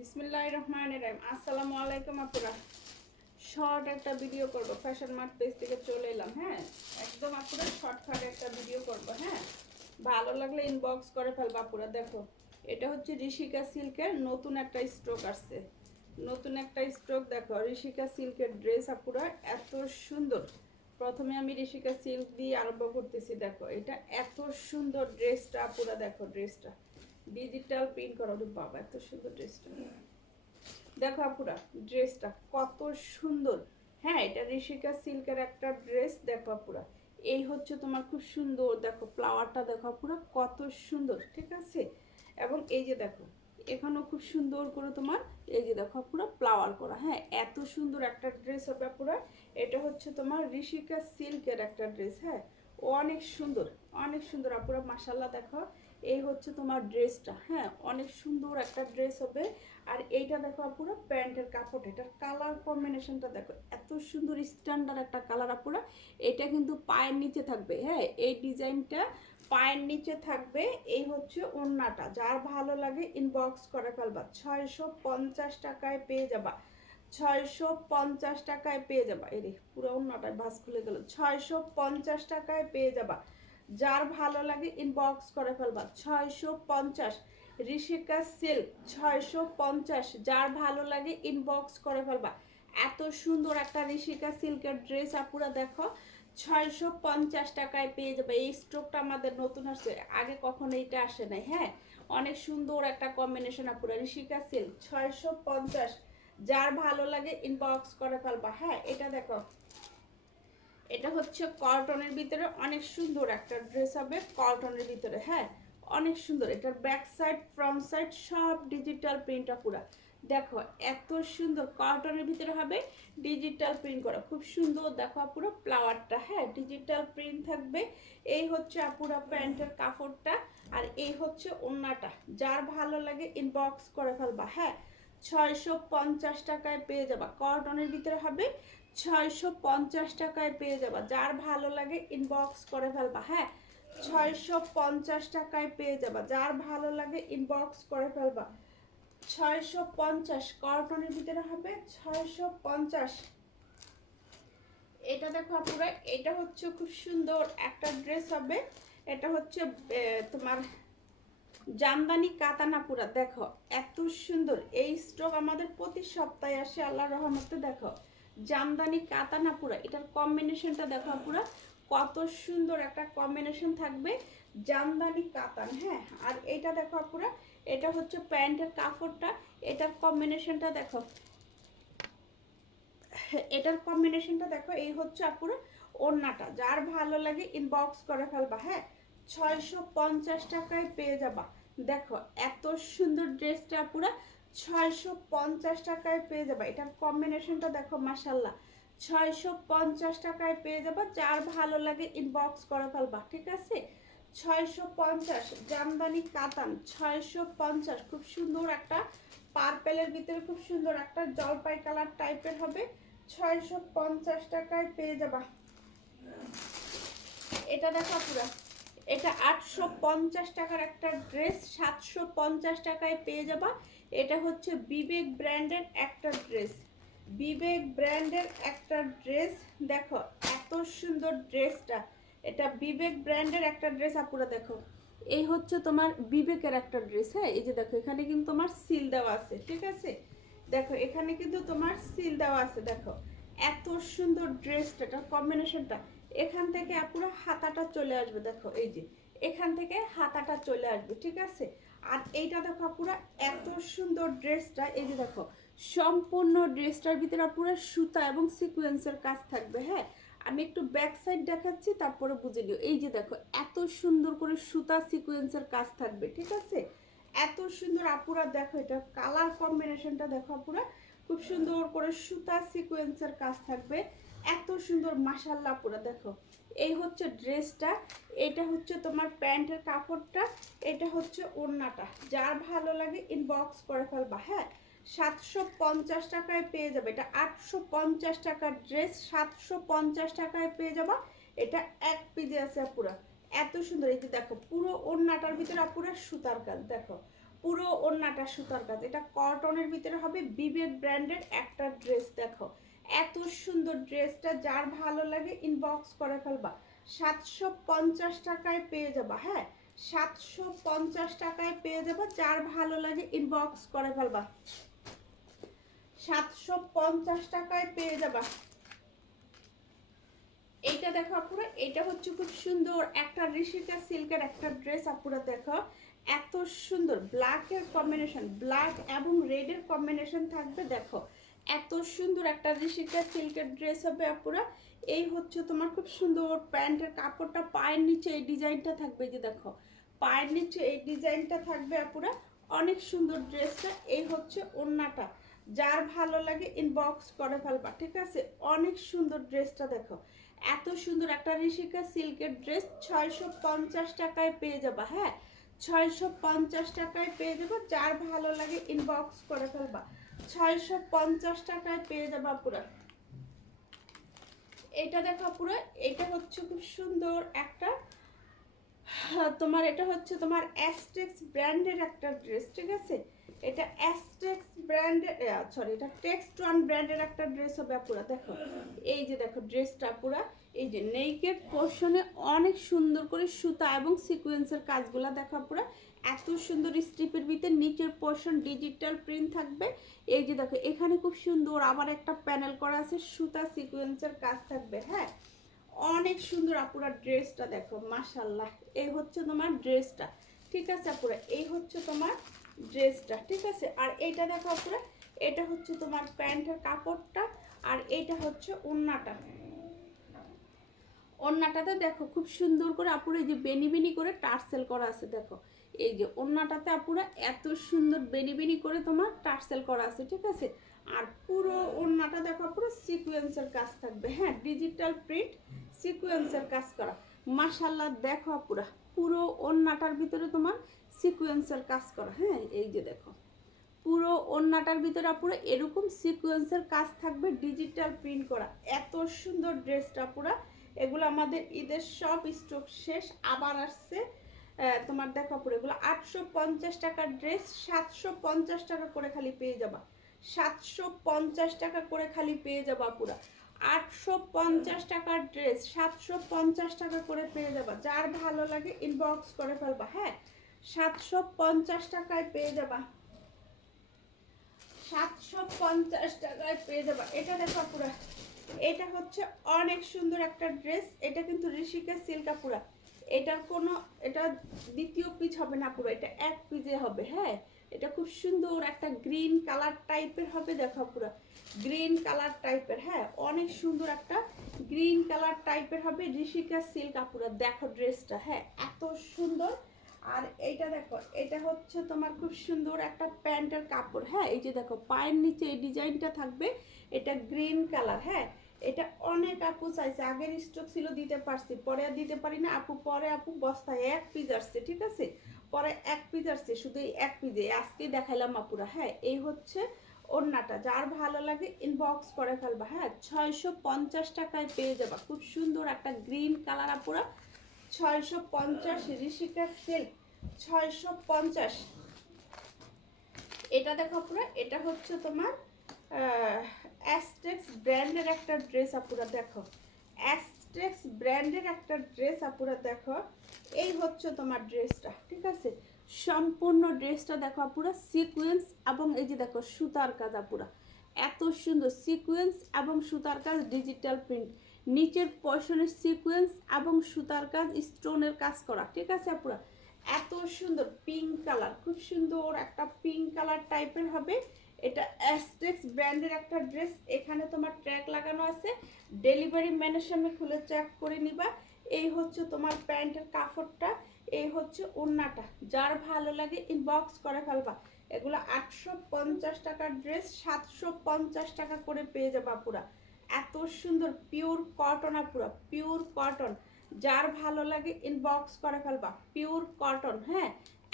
বিসমিল্লাহির রহমানির রহিম। আসসালামু আলাইকুম আপুরা। শর্ট একটা ভিডিও করব, ফ্যাশন মার্ট পেজ থেকে চলে এলাম। হ্যাঁ, একদম আপুরা শর্টকাট একটা ভিডিও করব। হ্যাঁ, ভালো লাগলে ইনবক্স করে ফেলবা আপুরা। দেখো, এটা হচ্ছে ঋষিকা সিল্কের নতুন একটা স্টক আসছে। নতুন একটা স্টক দেখো, ঋষিকা সিল্কের ড্রেস আপুরা এত সুন্দর। প্রথমে আমি ঋষিকা সিল্ক দিয়ে আরম্ভ করতেছি। দেখো, এটা এত সুন্দর ড্রেসটা আপুরা। দেখো ড্রেসটা ডিজিটাল প্রিন্ট করা। বাবা, এত সুন্দর ড্রেসটা। দেখো আপুরা, ড্রেসটা কত সুন্দর। হ্যাঁ, এটা ঋষিকা সিল্কের একটা ড্রেস। দেখো আপুরা, এই হচ্ছে তোমার খুব সুন্দর। দেখো ফ্লাওয়ারটা দেখো আপুরা, কত সুন্দর। ঠিক আছে, এবং এই যে দেখো এখানেও খুব সুন্দর করে তোমার এই যে দেখো পুরো ফ্লাওয়ার করা। হ্যাঁ, এত সুন্দর একটা ড্রেস হবে পুরো। এটা হচ্ছে তোমার ঋষিকা সিল্কের একটা ড্রেস। হ্যাঁ, অনেক সুন্দর, অনেক সুন্দর আপুরা, মাশাল্লাহ। দেখো, এই হচ্ছে তোমার ড্রেসটা। হ্যাঁ, অনেক সুন্দর একটা ড্রেস হবে। আর এইটা দেখো আপুরা, প্যান্টের কাপড়, এটার কালার কম্বিনেশনটা দেখো, এত সুন্দর স্ট্যান্ডার্ড একটা কালার আপুরা। এটা কিন্তু পায়ের নিচে থাকবে। হ্যাঁ, এই ডিজাইনটা পায়ের নিচে থাকবে। এই হচ্ছে ওড়নাটা। যার ভালো লাগে ইনবক্স করে ফেলবা। 650 টাকায় পেয়ে যাবা। 650 টাকায় পেয়ে যাবা। এরে পুরো ওড়নাটায় ভাঁজ খুলে গেল। 650 টাকায় পেয়ে যাবা। যার ভালো লাগে ইনবক্স করে ফেলবা। 650। ঋষিকা সিল্ক 650। যার ভালো লাগে ইনবক্স করে ফেলবা। এত সুন্দর একটা ঋষিকা সিল্কের ড্রেস আপুরা। দেখো, 650 টাকায় পেয়ে যাবে। এই স্টকটা আমাদের নতুন আসছে, আগে কখনো এইটা আসে নাই। হ্যাঁ, অনেক সুন্দর একটা কম্বিনেশন আপুরা। ঋষিকা সিল্ক 650। যার ভালো লাগে ইনবক্স করে ফেলবা। হ্যাঁ, এটা দেখো, এটা হচ্ছে কটনের ভিতরে অনেক সুন্দর একটা ড্রেস হবে। কটনের ভিতরে, হ্যাঁ, অনেক সুন্দর। এটার ব্যাক সাইড ফ্রন্ট সাইড সব ডিজিটাল প্রিন্টটা পুরা। দেখো, এত সুন্দর কটনের ভিতরে হবে, ডিজিটাল প্রিন্ট করা, খুব সুন্দর। দেখো পুরো ফ্লাওয়ারটা, হ্যাঁ, ডিজিটাল প্রিন্ট থাকবে। এই হচ্ছে আপুরা প্যান্টের কাপড়টা, আর এই হচ্ছে ওড়নাটা। যার ভালো লাগে ইনবক্স করে ফেলবা। হ্যাঁ, 650 টাকায় পেয়ে যাবা। কটনের ভিতরে হবে, 650 টাকায় পেয়ে যাবা। যার ভালো লাগে ইনবক্স করে ফেলবা। হ্যাঁ, 650 টাকায় পেয়ে যাবা। যার ভালো লাগে ইনবক্স করে ফেলবা। 650 কটনের ভিতরে হবে, 650। এটা দেখো আপুরা, এটা হচ্ছে খুব সুন্দর একটা ড্রেস হবে। এটা হচ্ছে তোমার জামদানি কাতানা পুরা। দেখো, এত সুন্দর। এই স্টক আমাদের প্রতি সপ্তাহে আসে আল্লাহর রহমতে। দেখো, জামদানি কাতানা পুরা, এটার কম্বিনেশনটা দেখো পুরা, কত সুন্দর একটা কম্বিনেশন থাকবে। জামদানি কাতান। হ্যাঁ, আর এইটা দেখো পুরা, এটা হচ্ছে প্যান্টের কাপড়টা। এটার কম্বিনেশনটা দেখো, এটার কম্বিনেশনটা দেখো। এই হচ্ছে আপুরা ওড়নাটা। যার ভালো লাগে ইনবক্স করে ফেলবা। হ্যাঁ, 650 টাকায় পেয়ে যাবা। দেখো, এত সুন্দর ড্রেসটা আপুরা 650 টাকায় পেয়ে যাবা। এটার কম্বিনেশনটা দেখো, মাসাল্লাহ। 650 টাকায় পেয়ে যাবা। যার ভালো লাগে ইনবক্স করে ফেলবা। ঠিক আছে, 650 জামদানি কাতান। 650, খুব সুন্দর একটা পার্পেলের ভিতরে খুব সুন্দর একটা জলপাই কালার টাইপের হবে। 650 টাকায় পেয়ে যাবা। এটা দেখো পুরা, এটা 850 টাকার একটা ড্রেস, 750 টাকায় পেয়ে যাবা। এটা হচ্ছে বিবেক ব্র্যান্ডের একটা ড্রেস। বিবেক ব্র্যান্ডের একটা ড্রেস। দেখো, এত সুন্দর ড্রেসটা। এটা বিবেক ব্র্যান্ডের একটা ড্রেস আপুরা। দেখো, এই হচ্ছে তোমার বিবেকের একটা ড্রেস। হ্যাঁ, এই যে দেখো, এখানে কিন্তু তোমার সিল দেওয়া আছে। ঠিক আছে, দেখো এখানে কিন্তু তোমার সিল দেওয়া আছে। দেখো, এত সুন্দর ড্রেসটা, এটা কম্বিনেশনটা। এখান থেকে আপুরা হাতাটা চলে আসবে। দেখো, এই যে এখান থেকে হাতাটা চলে আসবে। ঠিক আছে, আর এইটা দেখো আপুরা, এত সুন্দর ড্রেসটা। এই যে দেখো, সম্পূর্ণ ড্রেসটার ভিতরে পুরো সুতা এবং সিকোয়েন্সের কাজ থাকবে। হ্যাঁ, আমি একটু ব্যাক সাইড দেখাচ্ছি, তারপরে বুঝে নিও। এই যে দেখো, এত সুন্দর করে সুতা সিকোয়েন্সের কাজ থাকবে। ঠিক আছে, এত সুন্দর আপুরা। দেখো, এটা কালার কম্বিনেশনটা দেখো আপুরা, খুব সুন্দর করে সুতা সিকোয়েন্সের কাজ থাকবে। এত সুন্দর, মাশাল্লাহ আপুরা। দেখো, এই হচ্ছে ড্রেসটা। এটা হচ্ছে তোমার প্যান্টের কাপড়টা। এটা হচ্ছে ওড়নাটা। যার ভালো লাগে ইনবক্স করে ফেলবা। হ্যাঁ, 750 টাকায় পেয়ে যাবে। এটা 850 টাকার ড্রেস, 750 টাকায় পেয়ে যাবা। এটা এক পিজে আছে পুরো। এত সুন্দর। এই যে দেখো, পুরো ওড়নাটার ভিতরে পুরো সুতার কাজ। দেখো, পুরো ওড়নাটা সুতার কাজ, এটা কটনের ভিতরে হবে, বিবেক ব্র্যান্ডের একটা ড্রেস। দেখো এত সুন্দর ড্রেসটা, যার ভালো লাগে ইনবক্স করে ফেলবা। 750 টাকায় পেয়ে যাবা, হ্যাঁ 750 টাকায় পেয়ে যাবা, যার ভালো লাগে ইনবক্স করে ফেলবা। 750 টাকায় পেয়ে যাবা। এইটা দেখো আপুরা, এটা হচ্ছে খুব সুন্দর একটা ঋষিকা সিল্কের একটা ড্রেস আপুরা। দেখো এত সুন্দর ব্ল্যাকের কম্বিনেশন, ব্ল্যাক এবং রেডের কম্বিনেশন থাকবে। দেখো এত সুন্দর একটা ঋষিকা সিল্কের ড্রেস হবে আপুরা। এই হচ্ছে তোমার খুব সুন্দর প্যান্টের কাপড়টা, পায়ের নিচে এই ডিজাইনটা থাকবে, যে দেখো পায়ের নিচে এই ডিজাইনটা থাকবে আপুরা, অনেক সুন্দর ড্রেসটা। এই হচ্ছে ওড়নাটা, যার ভালো লাগে ইনবক্স করে ফেলবা, ঠিক আছে। অনেক সুন্দর ড্রেসটা দেখো, এত সুন্দর একটা ঋষিকা সিল্কের ড্রেস 650 টাকায় পেয়ে যাবা, হ্যাঁ 650 টাকায় পেয়ে যাবো, যার ভালো লাগে ইনবক্স করে ফেলবা। 650 টাকায় পেয়ে যাবা পুরো। এটা দেখো পুরো, এটা হচ্ছে খুব সুন্দর একটা তোমার, এটা হচ্ছে তোমার অ্যাস্টেক্স ব্র্যান্ডের একটা ড্রেস, ঠিক আছে। এটা অ্যাস্টেক্স ব্র্যান্ডের, সরি এটা টেক্সটন ব্র্যান্ডের একটা ড্রেস হবে পুরো। দেখো এই যে দেখো ড্রেসটা পুরো, এই যে নেকের পোর্শনে অনেক সুন্দর করে সুতা এবং সিকোয়েন্সের কাজগুলো দেখো পুরো, এত সুন্দর স্ট্রিপের ভিতরে নিচের পোর্শন ডিজিটাল প্রিন্ট থাকবে। এই যে দেখো এখানে খুব সুন্দর আবার একটা প্যানেল করা আছে, সুতা সিকোয়েন্সের কাজ থাকবে, হ্যাঁ অনেক সুন্দর আপুরা। ড্রেসটা দেখো মাশাল্লাহ, এই হচ্ছে তোমার ড্রেসটা, ঠিক আছে আপুরা, এই হচ্ছে তোমার ড্রেসটা, ঠিক আছে। আর এইটা দেখো আপুরা, এটা হচ্ছে তোমার প্যান্টের কাপড়টা, আর এইটা হচ্ছে ওড়নাটা। ওড়নাটাতে দেখো খুব সুন্দর করে আপুরা এই যে বেনি বেনি করে টার্সেল করা আছে। দেখো এই যে ওড়নাটাতে আপুরা এত সুন্দর বেনি বেনি করে তোমার টার্সেল করা আছে, ঠিক আছে। আর পুরো ওড়নাটা দেখো পুরো সিকোয়েন্সের কাজ থাকবে, হ্যাঁ ডিজিটাল প্রিন্ট সিকোয়েন্সের কাজ করা। মাশাল্লাহ দেখো আপুরা, পুরো ওড়নাটার ভিতরে তোমার সিকোয়েন্সের কাজ করা, হ্যাঁ এই যে দেখো পুরো ওড়নাটার ভিতরে পুরো এরকম সিকোয়েন্সের কাজ থাকবে, ডিজিটাল প্রিন্ট করা। এত সুন্দর ড্রেসটা পুরো, এগুলো আমাদের ঈদের সব স্টক শেষ, আবার আসছে। তোমার দেখো পুরো এগুলো 850 টাকার ড্রেস 750 টাকা করে খালি পেয়ে যাবা, 750 টাকা করে খালি পেয়ে যাবা পুরা। 850 টাকার ড্রেস 750 টাকা করে পেয়ে যাবা, যার ভালো লাগে ইনবক্স করে ফেলবা, হ্যাঁ 750 টাকায় পেয়ে যাবা, 750 টাকায় পেয়ে যাবা। এটা দেখো পুরা, এটা হচ্ছে অনেক সুন্দর একটা ড্রেস, এটা কিন্তু ঋষিকা সিল্কা পুরা, এটার কোনো এটা দ্বিতীয় পিস হবে না পুরো, এটা এক পিসে হবে, হ্যাঁ এটা খুব সুন্দর একটা গ্রিন কালার টাইপের হবে। দেখো পুরো গ্রিন কালার টাইপের, হ্যাঁ অনেক সুন্দর একটা গ্রিন কালার টাইপের হবে, ঋষিকা সিল্ক পুরো। দেখো ড্রেসটা, হ্যাঁ এত সুন্দর। আর এইটা দেখো, এটা হচ্ছে তোমার খুব সুন্দর একটা প্যান্টের কাপড়, হ্যাঁ এই যে দেখো পায়ের নিচে এই ডিজাইনটা থাকবে, এটা গ্রিন কালার, হ্যাঁ এটা অনেক আপু চাইছে, আগের স্টক ছিল দিতে পারছি, পরে আর দিতে পারি না আপু, পরে আপু বস্তায় এক পিস আসছে, ঠিক আছে পরে এক পিস আসছে, শুধু এই এক পিসে আজকে দেখাইলাম আপুরা, হ্যাঁ এই হচ্ছে ওড়নাটা, যার ভালো লাগে ইনবক্স করে ফেলবা, হ্যাঁ 650 টাকায় পেয়ে যাবা, খুব সুন্দর একটা গ্রিন কালার আপুরা। 650 ঋষিকা সিল্ক 650। এটা দেখো আপুরা, এটা হচ্ছে তোমার অ্যাস্টেক্স ব্র্যান্ডের একটা ড্রেস আপুরা। দেখো অ্যাস্টেক্স ব্র্যান্ডের একটা ড্রেস আপুরা, দেখো এই হচ্ছে তোমার ড্রেসটা, ঠিক আছে। সম্পূর্ণ ড্রেসটা দেখো আপুরা সিকোয়েন্স এবং এই যে দেখো সুতার কাজ আপুরা, এত সুন্দর সিকোয়েন্স এবং সুতার কাজ ডিজিটাল প্রিন্ট, নিচের পশনের সিকোয়েন্স এবং সুতার কাজ স্টোনের কাজ করা, ঠিক আছে আপুরা। এত সুন্দর পিঙ্ক কালার, খুব সুন্দর একটা পিঙ্ক কালার টাইপের হবে। এটা অ্যাস্টেক্স ব্র্যান্ডের একটা ড্রেস, এখানে তোমার ট্র্যাক লাগানো আছে, ডেলিভারি ম্যানের সামনে খুলে চেক করে নিবা। এই হচ্ছে তোমার প্যান্টের কাপড়টা, এই হচ্ছে ওড়নাটা, যার ভালো লাগে ইনবক্স করে ফেলবা। এগুলো 850 টাকার ড্রেস 750 টাকা করে পেয়ে যাবা পুরা। এত সুন্দর পিওর কটন পুরা, পিওর কটন, যার ভালো লাগে ইনবক্স করে ফেলবা, পিওর কটন, হ্যাঁ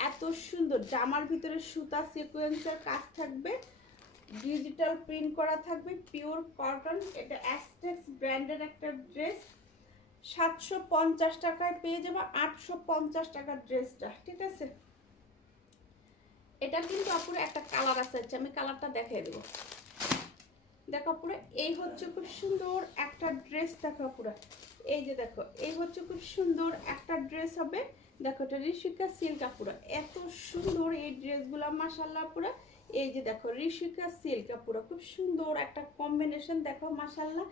এত সুন্দর। জামার ভিতরে সুতা সিকোয়েন্সের কাজ থাকবে, ডিজিটাল প্রিন্ট করা থাকবে, পিওর কটন। এটা অ্যাস্টেক্স ব্র্যান্ডের একটা ড্রেস 750 টাকায় পেয়ে যাবে, 850 টাকার ড্রেসটা, ঠিক আছে। এটা কিন্তু আপুরা একটা কালার আছে, আমি কালারটা দেখিয়ে দেবো। দেখো পুরো এই হচ্ছে খুব সুন্দর একটা ড্রেস। দেখো পুরো এই যে দেখো, এই হচ্ছে খুব সুন্দর একটা ড্রেস হবে। দেখো এটা ঋষিকা সিল্ক পুরো, এত সুন্দর এই ড্রেসগুলো মাশাআল্লাহ পুরো। এই যে দেখো ঋষিকা সিল্ক পুরো, খুব সুন্দর একটা কম্বিনেশন। দেখো মাশাআল্লাহ,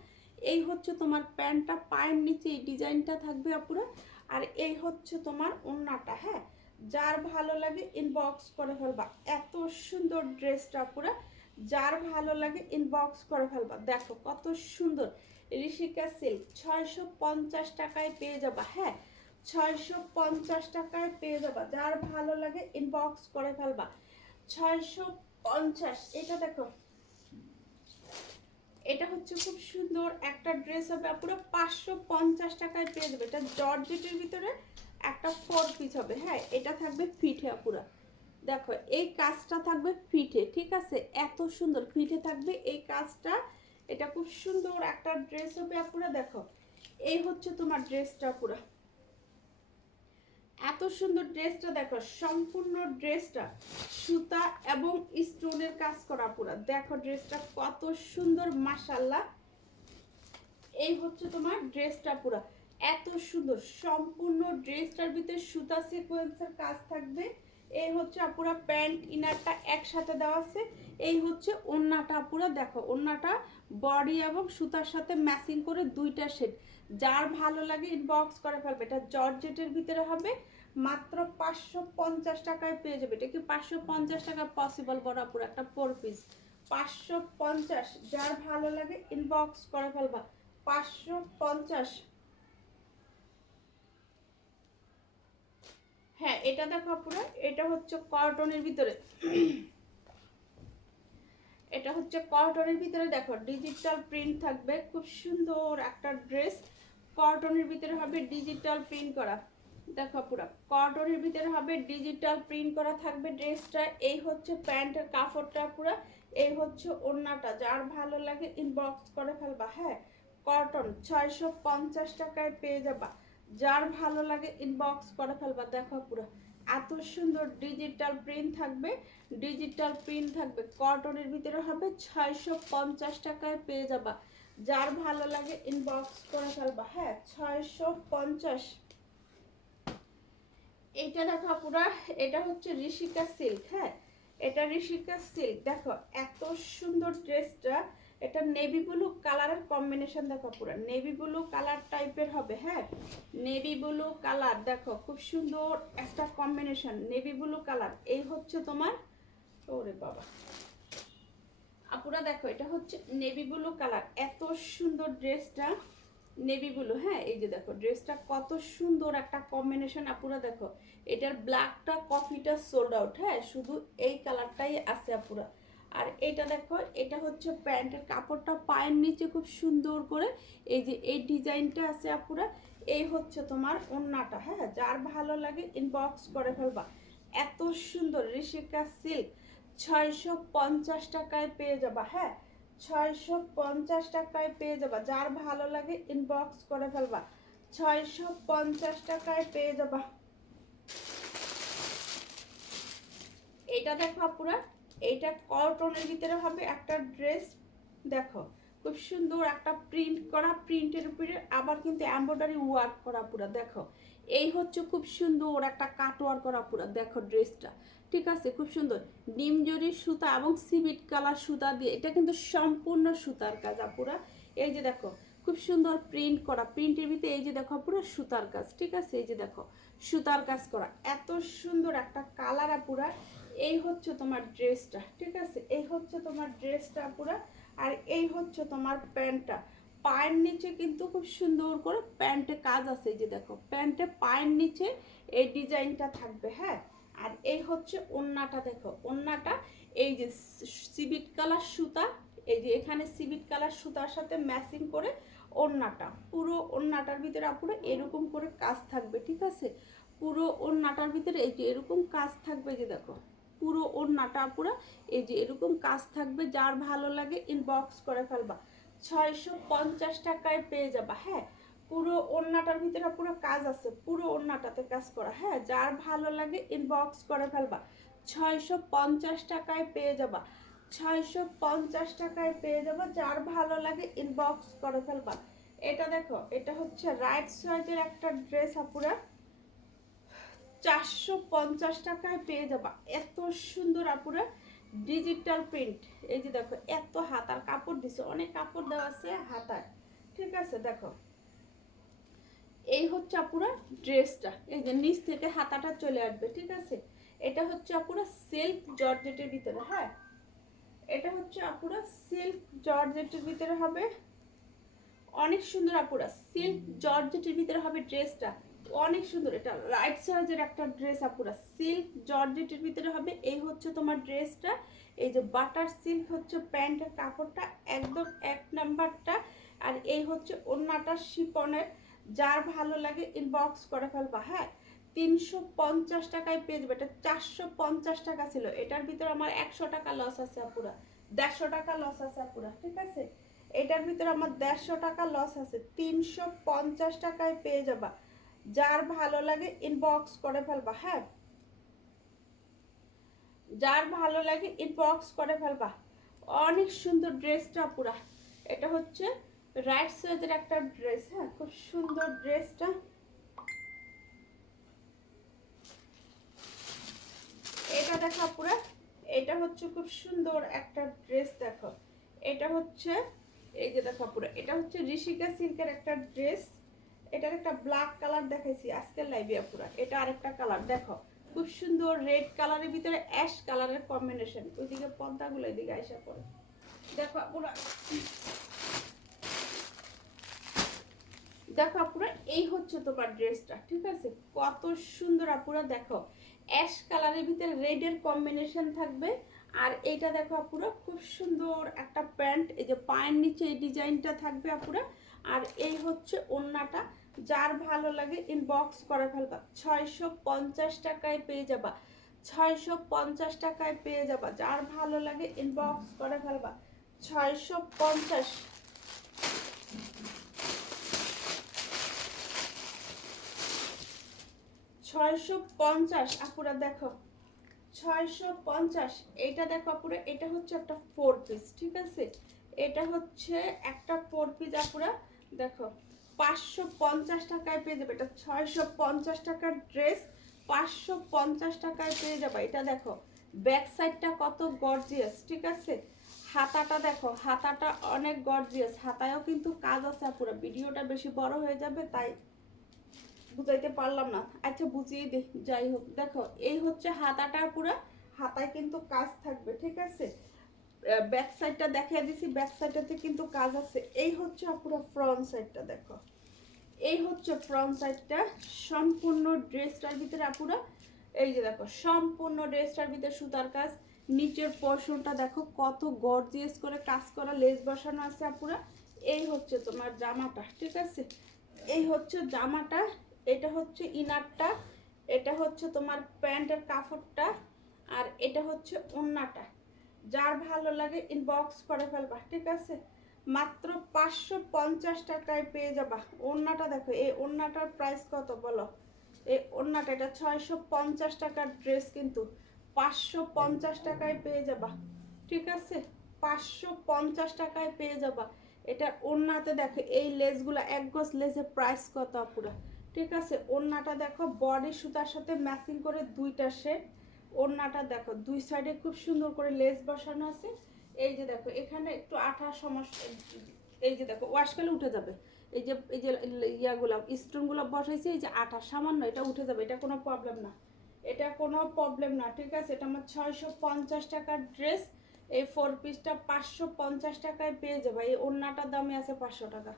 এই হচ্ছে তোমার প্যান্টটা, পায়ের নিচে এই ডিজাইনটা থাকবে পুরো। আর এই হচ্ছে তোমার ওড়নাটা। হ্যাঁ, যার ভালো লাগে ইনবক্স করে ফেলবা, এত সুন্দর ড্রেসটা পুরো। যার ভালো লাগে ইনবক্স করে ফেলবা। দেখো কত সুন্দর ঋষিকা সিল্ক, 650 টাকায় পেয়ে যাবা। হ্যাঁ, 650 টাকায় পেয়ে যাবা। যার ভালো লাগে ইনবক্স করে ফেলবা। 650। এটা দেখো, এটা হচ্ছে খুব সুন্দর একটা ড্রেস হবে পুরো, 550 টাকায় পেয়ে যাবে। এটা জর্জেটের ভিতরে একটা 4 পিস হবে। হ্যাঁ, এটা থাকবে ফিটে পুরো। দেখো এই কাজটা থাকবে ফিটে, ঠিক আছে, এত সুন্দর ফিটে থাকবে এই কাজটা। এটা খুব সুন্দর একটা ড্রেস হবে পুরো। দেখো এই হচ্ছে তোমার ড্রেসটা পুরো, এত সুন্দর ড্রেসটা। দেখো সম্পূর্ণ ড্রেসটা সুতা এবং স্টোনের কাজ করা পুরো। দেখো ড্রেসটা কত সুন্দর মাশাআল্লাহ। এই হচ্ছে তোমার ড্রেসটা পুরো, এত সুন্দর। সম্পূর্ণ ড্রেসটার ভিতরে সুতা সিকোয়েন্সের কাজ থাকবে। এই হচ্ছে পুরো প্যান্ট ইনারটা একসাথে দেওয়া আছে। এই হচ্ছে ওড়নাটা পুরো। দেখো ওড়নাটা বডি এবং সুতার সাথে ম্যাচিং করে দুইটা সেট। যার ভালো লাগে ইনবক্স করে ফেলবে। এটা জর্জেটের ভিতরে হবে, মাত্র 550 টাকায় পেয়ে যাবে। এটা কি 550 টাকা পসিবল? বড় পুরো একটা 4 পিস 550। যার ভালো লাগে ইনবক্স করে ফেলবা। 550। হ্যাঁ, এটা দেখো পুরো, এটা হচ্ছে কটনের ভিতরে। এটা হচ্ছে কটনের ভিতরে। দেখো ডিজিটাল প্রিন্ট থাকবে, খুব সুন্দর একটা ড্রেস। কটনের ভিতরে হবে ডিজিটাল প্রিন্ট করা। দেখো পুরো কটনের ভিতরে হবে ডিজিটাল প্রিন্ট করা থাকবে ড্রেসটা। এই হচ্ছে প্যান্টের কাপড়টা পুরো। এই হচ্ছে ওড়নাটা। যার ভালো লাগে ইনবক্স করে ফেলবা। হ্যাঁ, কটন 650 টাকায় পেয়ে যাবা। যার ভালো লাগে ইনবক্স করে ফেলবা। দেখো পুরো এত সুন্দর ডিজিটাল প্রিন্ট থাকবে, ডিজিটাল প্রিন্ট থাকবে কটনের ভিতরে হবে। 650 টাকায় পেয়ে যাবা। যার ভালো লাগে ইনবক্স করে ফেলবা। হ্যাঁ, 650। এইটা দেখো পুরা, এটা হচ্ছে ঋষিকা সিল্ক। হ্যাঁ, এটা ঋষিকা সিল্ক। দেখো এত সুন্দর ড্রেসটা। এটা নেভি ব্লু কালারের কম্বিনেশন। দেখো পুরো নেভি ব্লু কালার টাইপের হবে। হ্যাঁ, নেভি ব্লু কালার। দেখো খুব সুন্দর একটা কম্বিনেশন, নেভি ব্লু কালার। এই হচ্ছে তোমার, ওরে বাবা আপুরা দেখো এটা হচ্ছে নেভি ব্লু কালার। এত সুন্দর ড্রেসটা, নেভি ব্লু। হ্যাঁ, এই যে দেখো ড্রেসটা কত সুন্দর একটা কম্বিনেশন আপুরা। দেখো এটার ব্ল্যাকটা কফিটা সোল্ড আউট। হ্যাঁ, শুধু এই কালারটাই আছে আপুরা। আর এটা দেখো, এটা হচ্ছে প্যান্টের কাপড়টা, পায়ের নিচে খুব সুন্দর করে এই যে এই ডিজাইনটা আছে আপুরা। এই হচ্ছে তোমার ওড়নাটা। হ্যাঁ, যার ভালো লাগে ইনবক্স করে ফেলবা। এত সুন্দর ঋষিকা সিল্ক, 650 টাকায় পেয়ে যাবা। হ্যাঁ, 650 টাকায় পেয়ে যাবা। যার ভালো লাগে ইনবক্স করে ফেলবা। 650 টাকায় পেয়ে যাবা। এটা দেখো পুরা, এইটা কটনের ভিতরে হবে একটা ড্রেস। দেখো খুব সুন্দর একটা প্রিন্ট করা, প্রিন্টের উপরে আবার কিন্তু এমব্রয়ডারি ওয়ার্ক করা পুরা। দেখো এই হচ্ছে খুব সুন্দর একটা কাটওয়ার্ক করা পুরা। দেখো ড্রেসটা, ঠিক আছে, খুব সুন্দর ডিম জরির সুতা এবং সিভিট কালার সুতা দিয়ে। এটা কিন্তু সম্পূর্ণ সুতার কাজ আপুরা। এই যে দেখো খুব সুন্দর প্রিন্ট করা, প্রিন্টের ভিতরে এই যে দেখো পুরো সুতার কাজ, ঠিক আছে। এই যে দেখো সুতার কাজ করা, এত সুন্দর একটা কালার আপুরা। এই হচ্ছে তোমার ড্রেসটা, ঠিক আছে। এই হচ্ছে তোমার ড্রেসটা পুরো। আর এই হচ্ছে তোমার প্যান্টটা। পায়ের নিচে কিন্তু খুব সুন্দর করে প্যান্টে কাজ আছে। এই যে দেখো প্যান্টে পায়ের নিচে এই ডিজাইনটা থাকবে। হ্যাঁ, আর এই হচ্ছে ওড়নাটা। দেখো ওড়নাটা এই যে সিভিট কালার সুতা, এই যে এখানে সিভিট কালার সুতার সাথে ম্যাচিং করে ওড়নাটা, পুরো ওড়নাটার ভিতরে পুরো এরকম করে কাজ থাকবে, ঠিক আছে। পুরো ওড়নাটার ভিতরে এই যে এরকম কাজ থাকবে। যে দেখো পুরো ওড়নাটা পুরো এই যে এরকম কাজ থাকবে। যার ভালো লাগে ইনবক্স করে ফেলবা। 650 টাকায় পেয়ে যাবা। হ্যাঁ, পুরো ওড়নাটার ভিতরে পুরো কাজ আছে, পুরো ওড়নাটাতে কাজ করা। হ্যাঁ, যার ভালো লাগে ইনবক্স করে ফেলবা। 650 টাকায় পেয়ে যাবা, 650 টাকায় পেয়ে যাবা। যার ভালো লাগে ইনবক্স করে ফেলবা। এটা দেখো, এটা হচ্ছে রাইট সাইজের একটা ড্রেস আপুরা, 450 টাকায় পেয়ে যাবা। এত সুন্দর আপুরা ডিজিটাল প্রিন্ট। এই যে দেখো, এত হাতার কাপড় দিছে, অনেক কাপড় দেওয়া আছে হাতায়, ঠিক আছে। দেখো, এই হচ্ছে আপুরা ড্রেসটা, এই যে নিচ থেকে হাতাটা চলে আসবে, ঠিক আছে। এটা হচ্ছে আপুরা সিল্ক জর্জেটের ভিতরে, হ্যাঁ, এটা হচ্ছে আপুরা সিল্ক জর্জেটের ভিতরে হবে, অনেক সুন্দর আপুরা সিল্ক জর্জেটের ভিতরে হবে ড্রেসটা, অনেক সুন্দর। এটা রাইট সাইজের একটা ড্রেস আপুরা, সিল্ক জর্জেটের ভিতরে হবে। এই হচ্ছে তোমার ড্রেসটা, এই যে বাটার সিল্ক হচ্ছে প্যান্টের কাপড়টা, একদম এক নাম্বারটা। আর এই হচ্ছে ওড়নাটা শিফনের। যার ভালো লাগে ইনবক্স করে ফেলবা, হ্যাঁ। 350 টাকায় পেয়ে যাবে। এটা 450 টাকা ছিল, এটার ভিতরে আমার 100 টাকা লস আছে আপুরা, 150 টাকা লস আছে আপুরা, ঠিক আছে। এটার ভিতরে আমার 150 টাকা লস আছে, 350 টাকায় পেয়ে যাবা। যার ভালো লাগে ইনবক্স করে ফেলবা, হ্যাঁ, যার ভালো লাগে ইনবক্স করে ফেলবা। অনেক সুন্দর ড্রেসটা পুরা, এটা হচ্ছে রাইট সাইজের একটা ড্রেস, হ্যাঁ, খুব সুন্দর ড্রেসটা। এটা দেখো পুরা, এটা হচ্ছে খুব সুন্দর একটা ড্রেস। দেখো, এটা হচ্ছে, এই যে দেখো পুরা, এটা হচ্ছে ঋষিকা সিল্কের একটা ড্রেস। এটার একটা ব্ল্যাক কালার দেখাইছি আজকের লাইভে পুরা, এটা আরেকটা কালার দেখো, খুব সুন্দর রেড কালারের ভিতরে অ্যাশ কালারের কম্বিনেশন। ওইদিকে পর্দাগুলো এদিকে আইসা পড়ে, দেখো পুরা, দেখো আপুরা, এই হচ্ছে তোমার ড্রেসটা, ঠিক আছে। কত সুন্দর আপুরা, দেখো অ্যাশ কালারের ভিতরে রেডের কম্বিনেশন থাকবে। আর এইটা দেখো আপুরা, খুব সুন্দর একটা প্যান্ট, এই যে পায়ের নিচে এই ডিজাইনটা থাকবে আপুরা। আর এই হচ্ছে ওড়নাটা। যার ভালো লাগে ইনবক্স করে ফেলবা। 650 টাকায় পেয়ে যাবা, 650 টাকায় পেয়ে যাবা। যার ভালো লাগে ইনবক্স করে ফেলবা। 650, 650 আপুরা, দেখো 650। এইটা দেখো আপুরা, এটা হচ্ছে একটা 4 পিস, ঠিক আছে। এটা হচ্ছে একটা 4 পিস আপুরা, দেখো 550 টাকায় পেয়ে যাবে। এটা 650 টাকার ড্রেস, 550 টাকায় পেয়ে যাবে। এটা দেখো ব্যাক সাইডটা কত গর্জিয়াস, ঠিক আছে। হাতাটা দেখো, হাতাটা অনেক গর্জিয়াস, হাতায়ও কিন্তু কাজ আছে আপুরা। ভিডিওটা বেশি বড় হয়ে যাবে, তাই বুঝাইতে পারলাম না, আচ্ছা বুঝিয়ে দিই। যাই হোক, দেখো এই হচ্ছে হাতাটা পুরো, হাতায় কিন্তু কাজ থাকবে, ঠিক আছে। ব্যাক সাইডটা দেখিয়ে দিছি, ব্যাক সাইডটাতে কিন্তু কাজ আছে। এই হচ্ছে পুরো ফ্রন্ট সাইডটা, দেখো এই হচ্ছে ফ্রন্ট সাইডটা। সম্পূর্ণ ড্রেসটার ভিতরে আপুরা, এই যে দেখো সম্পূর্ণ ড্রেসটার ভিতরে সুতার কাজ। নিচের পোরশনটা দেখো কত গর্জিয়াস করে কাজ করা, লেস বসানো আছে আপুরা। এই হচ্ছে তোমার জামাটা, ঠিক আছে। এই হচ্ছে জামাটা, এটা হচ্ছে ইনারটা, এটা হচ্ছে তোমার প্যান্টের কাপড়টা, আর এটা হচ্ছে ওড়নাটা। যার ভালো লাগে ইনবক্স করে ফেলবা, ঠিক আছে। মাত্র 550 টাকায় পেয়ে যাবা। ওড়নাটা দেখো, এই ওড়নাটার প্রাইস কত বলো? এই ওড়নাটা, এটা 650 টাকার ড্রেস, কিন্তু 550 টাকায় পেয়ে যাবা, ঠিক আছে। 550 টাকায় পেয়ে যাবা। এটা ওড়নাতে দেখো, এই লেসগুলো এক গজ লেসের প্রাইস কত পুরো, ঠিক আছে। ওড়নাটা দেখো বডি সুতার সাথে ম্যাচিং করে দুইটা শেড। ওড়নাটা দেখো দুই সাইডে খুব সুন্দর করে লেস বসানো আছে। এই যে দেখো এখানে একটু আঠার সমস্যা, এই যে দেখো ওয়াশ করলে উঠে যাবে। এই যে ইয়াগুলো স্টোনগুলো বসাইছে, এই যে আঠা সামান্য, এটা উঠে যাবে, এটা কোনো প্রবলেম না, এটা কোনো প্রবলেম না, ঠিক আছে। এটা আমার 650 টাকার ড্রেস। এই 4 পিসটা 550 টাকায় পেয়ে যাবে। এই ওড়নাটার দামই আছে 500 টাকা।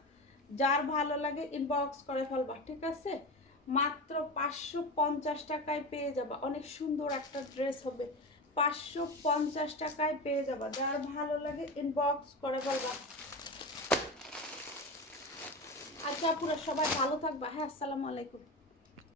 যার ভালো লাগে ইনবক্স করে ফেলবা, ঠিক আছে। মাত্র 550 টাকায় পেয়ে যাবা। অনেক সুন্দর একটা ড্রেস হবে, 550 টাকায় পেয়ে যাবা। যার ভালো লাগে ইনবক্স করে ফেলবা। আচ্ছা পুরো সবাই ভালো থাকবা, হ্যাঁ, আসসালামু আলাইকুম।